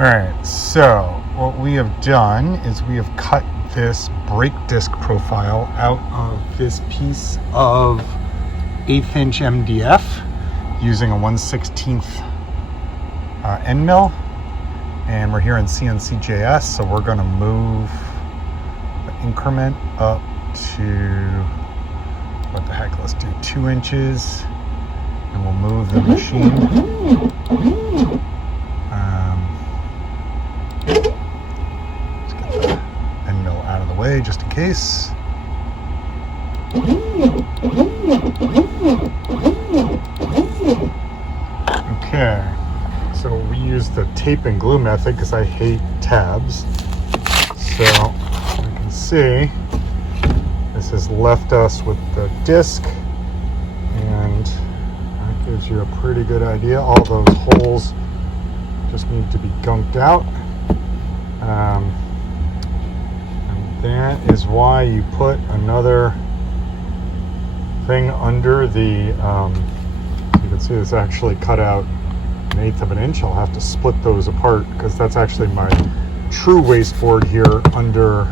Alright, so what we have done is we have cut this brake disc profile out of this piece of 1/8 inch MDF using a 1/16 end mill, and we're here in CNC so we're going to move the increment up to, what the heck, let's do 2 inches, and we'll move the machine. Let's get the end mill out of the way just in case. Okay, so we use the tape and glue method because I hate tabs. So you can see this has left us with the disc, and that gives you a pretty good idea. All those holes just need to be gunked out. And that is why you put another thing under the, you can see it's actually cut out 1/8 of an inch. I'll have to split those apart because that's actually my true wasteboard here under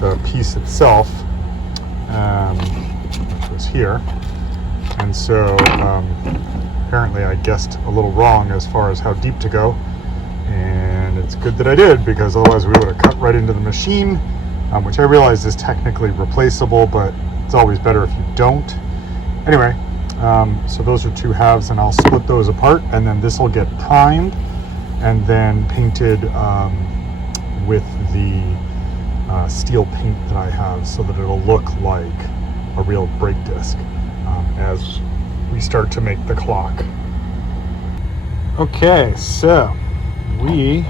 the piece itself, which was here. And so apparently I guessed a little wrong as far as how deep to go, and it's good that I did, because otherwise we would have cut right into the machine, which I realize is technically replaceable, but it's always better if you don't. Anyway, so those are 2 halves, and I'll split those apart, and then this will get primed and then painted with the steel paint that I have, so that it'll look like a real brake disc as we start to make the clock. Okay, so we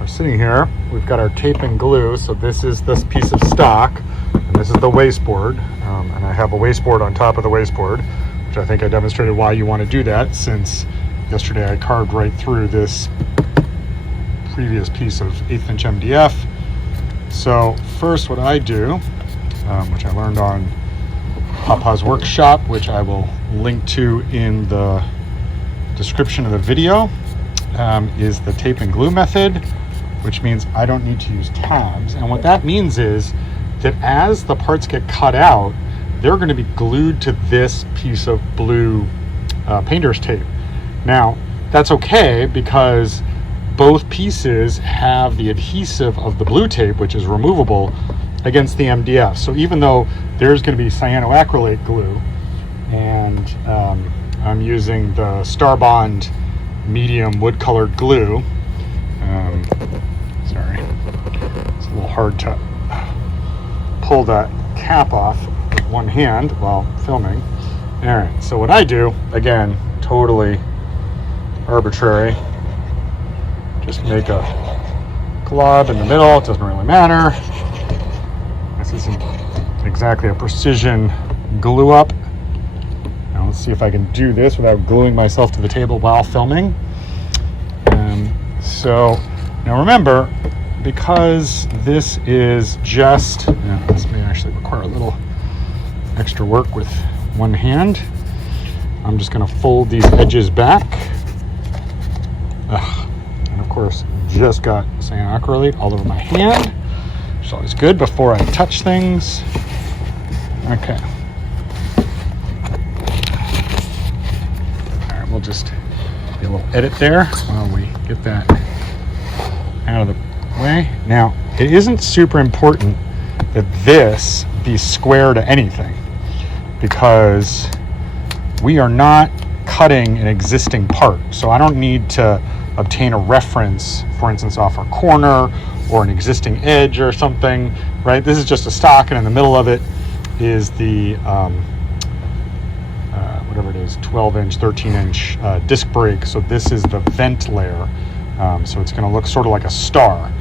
are sitting here. We've got our tape and glue. So this is this piece of stock, and this is the wasteboard. And I have a wasteboard on top of the wasteboard, which I think I demonstrated why you want to do that, since yesterday I carved right through this previous piece of 1/8 inch MDF. So first what I do, which I learned on Paw Paw's workshop, which I will link to in the description of the video, is the tape and glue method, which means I don't need to use tabs. And what that means is that as the parts get cut out, they're going to be glued to this piece of blue painter's tape. Now, that's okay because both pieces have the adhesive of the blue tape, which is removable, against the MDF. So even though there's going to be cyanoacrylate glue, and I'm using the Starbond medium wood colored glue, sorry, it's a little hard to pull that cap off with one hand while filming. All right, so what I do, again, totally arbitrary, just make a glob in the middle. It doesn't really matter. This isn't exactly a precision glue up. Now let's see if I can do this without gluing myself to the table while filming. So now remember, because this is just, this may actually require a little extra work with one hand. I'm just going to fold these edges back. And of course, just got cyanoacrylate all over my hand. It's always good before I touch things. Okay. All right, we'll just do a little edit there while we get that out of the way. Now, it isn't super important that this be square to anything, because we are not cutting an existing part. So I don't need to obtain a reference, for instance, off a corner or an existing edge or something, right? This is just a stock, and in the middle of it is the whatever it is, 12 inch, 13 inch disc brake. So this is the vent layer. So it's going to look sort of like a star.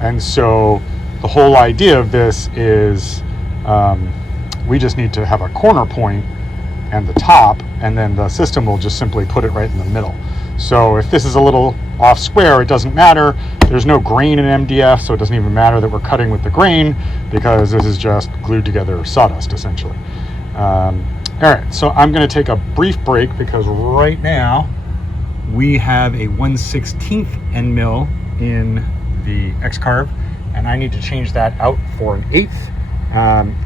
And so the whole idea of this is we just need to have a corner point and the top, and then the system will just simply put it right in the middle. So if this is a little off square, it doesn't matter. There's no grain in MDF, so it doesn't even matter that we're cutting with the grain, because this is just glued together sawdust, essentially. All right, so I'm going to take a brief break, because right now we have a 1/16 end mill in the X-Carve, and I need to change that out for an 1/8,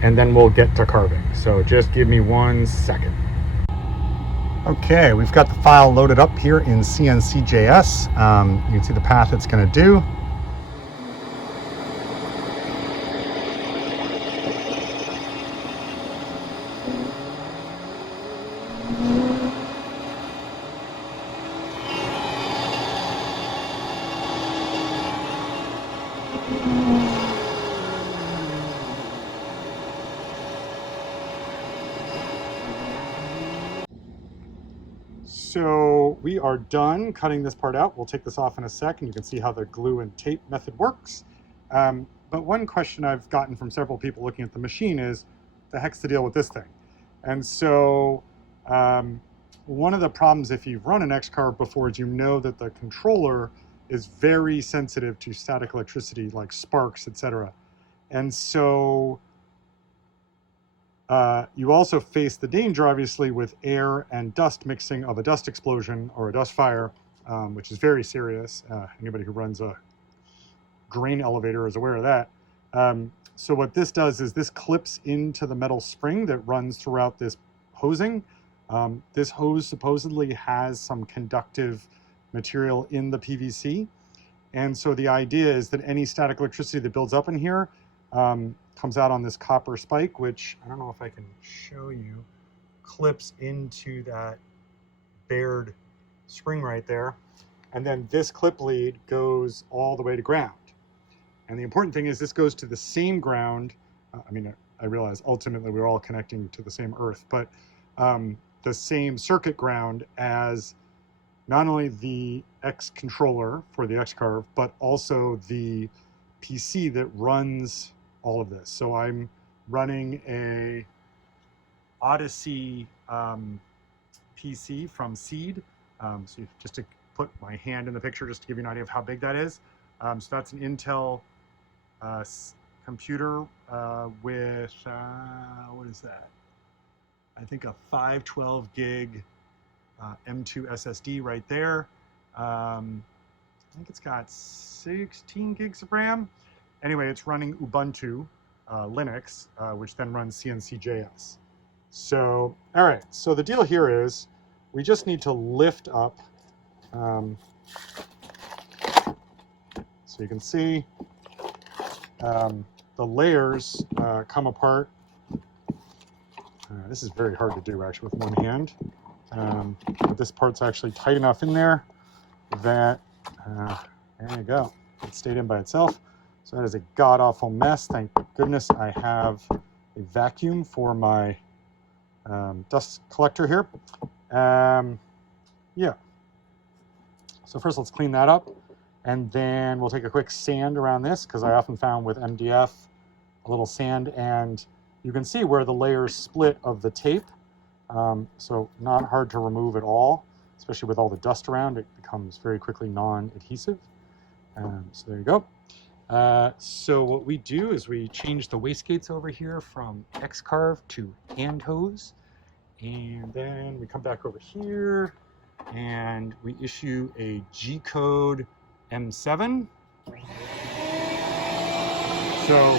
and then we'll get to carving. So just give me 1 second. Okay, we've got the file loaded up here in CNCJS. You can see the path it's going to do. So we are done cutting this part out. We'll take this off in a sec, and you can see how the glue and tape method works. But one question I've gotten from several people looking at the machine is, the heck's the deal with this thing? And so one of the problems if you've run an X-Carve before is you know that the controller is very sensitive to static electricity, like sparks, etc. And so you also face the danger, obviously, with air and dust mixing of a dust explosion or a dust fire, which is very serious. Anybody who runs a grain elevator is aware of that. So what this does is this clips into the metal spring that runs throughout this hosing. This hose supposedly has some conductive material in the PVC. And so the idea is that any static electricity that builds up in here comes out on this copper spike, which I don't know if I can show you, clips into that bared spring right there. And then this clip lead goes all the way to ground. And the important thing is this goes to the same ground. I mean, I realize ultimately we're all connecting to the same earth, but the same circuit ground as not only the X controller for the X-Carve, but also the PC that runs all of this. So I'm running a Odyssey PC from Seed. So just to put my hand in the picture, just to give you an idea of how big that is. So that's an Intel computer with, what is that? I think a 512 gig M2 SSD right there. I think it's got 16 gigs of RAM. Anyway, it's running Ubuntu Linux, which then runs CNCJS. So, all right, so the deal here is we just need to lift up. So you can see the layers come apart. This is very hard to do actually with one hand. But this part's actually tight enough in there that, there you go, it stayed in by itself. So that is a god-awful mess. Thank goodness I have a vacuum for my dust collector here. Yeah. So first let's clean that up, and then we'll take a quick sand around this, because I often found with MDF a little sand, and you can see where the layers split of the tape. So not hard to remove at all, especially with all the dust around. It becomes very quickly non-adhesive. So there you go. So what we do is we change the wastegates over here from X-Carve to hand hose, and then we come back over here and we issue a G-code M7. So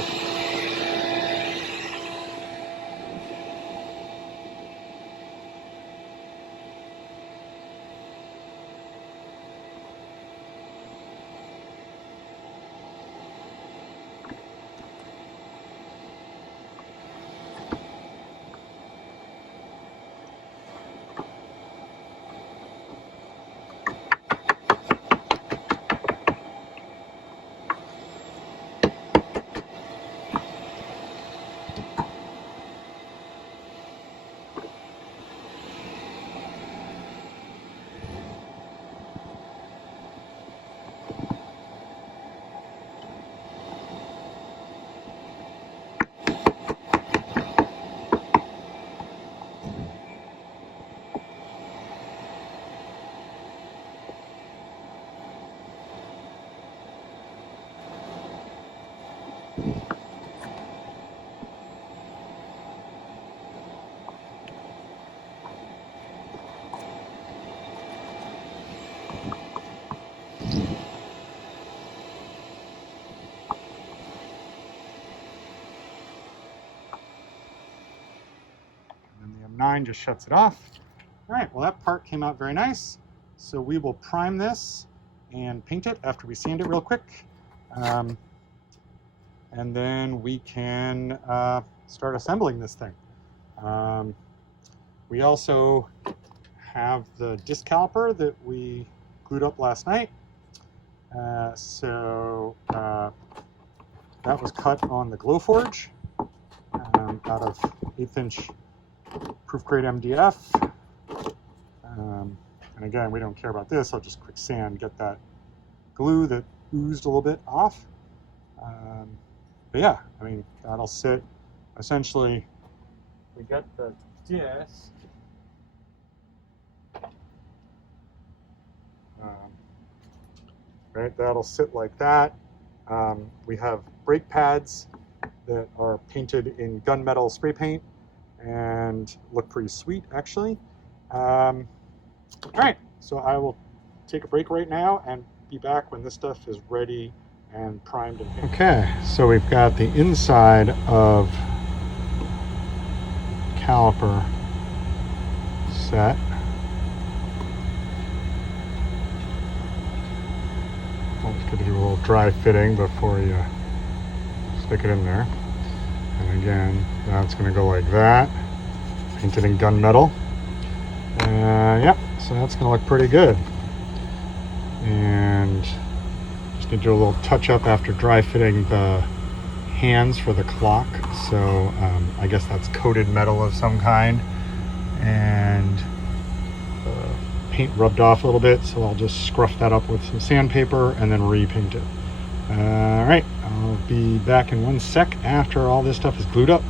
9 just shuts it off. All right, well that part came out very nice. So we will prime this and paint it after we sand it real quick. And then we can start assembling this thing. We also have the disc caliper that we glued up last night. That was cut on the Glowforge out of 1/8 inch proof grade MDF. And again, we don't care about this. I'll just quick sand, get that glue that oozed a little bit off. But yeah, I mean, that'll sit. Essentially, we get the disc. Right, that'll sit like that. We have brake pads that are painted in gunmetal spray paint and look pretty sweet, actually. All right, so I will take a break right now and be back when this stuff is ready and primed and painted. Okay, so we've got the inside of caliper set. It's good to do a little dry fitting before you stick it in there. And again, that's going to go like that, painted in gunmetal. Yep, so that's going to look pretty good. And just need to do a little touch up after dry fitting the hands for the clock. So I guess that's coated metal of some kind. And paint rubbed off a little bit, so I'll just scruff that up with some sandpaper and then repaint it. All right, I'll be back in 1 sec after all this stuff is glued up.